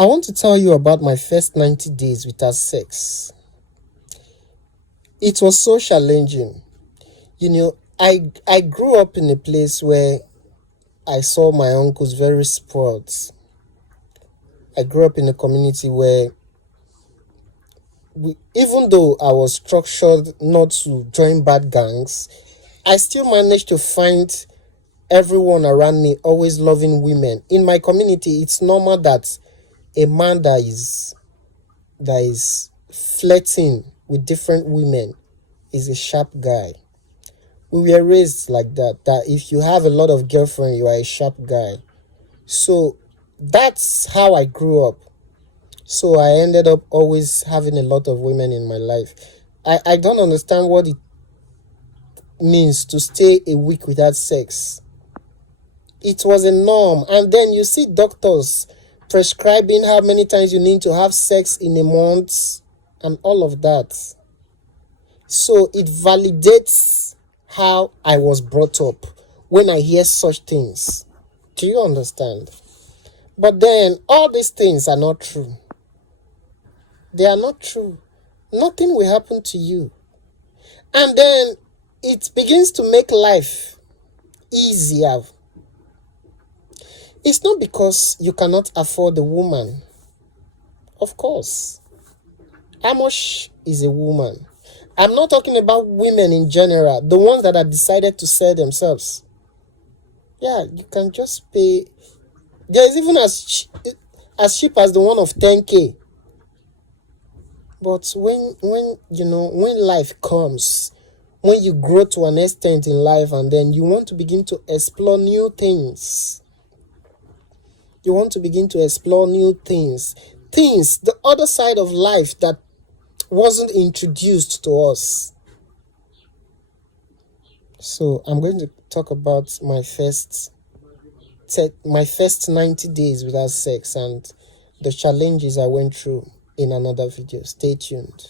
I want to tell you about my first 90 days without sex. It was so challenging. I grew up in a place where I saw my uncles very spoiled. I grew up in a community where even though I was structured not to join bad gangs, I still managed to find everyone around me always loving women. In my community, it's normal that a man that is flirting with different women is a sharp guy. We were raised like that if you have a lot of girlfriend, you are a sharp guy. So that's how I grew up. So I ended up always having a lot of women in my life. I don't understand what it means to stay a week without sex. It was a norm. And then you see doctors prescribing how many times you need to have sex in a month and all of that. So it validates how I was brought up when I hear such things. Do you understand? But then all these things are not true. They are not true. Nothing will happen to you. And then it begins to make life easier. It's not because you cannot afford a woman. Of course. How much is a woman? I'm not talking about women in general, the ones that have decided to sell themselves. Yeah, you can just pay. There is even as cheap as the one of 10K. But when life comes, when you grow to an extent in life and then you want to begin to explore new things. You want to begin to explore new things. Things, the other side of life that wasn't introduced to us. So I'm going to talk about my first 90 days without sex and the challenges I went through in another video. Stay tuned.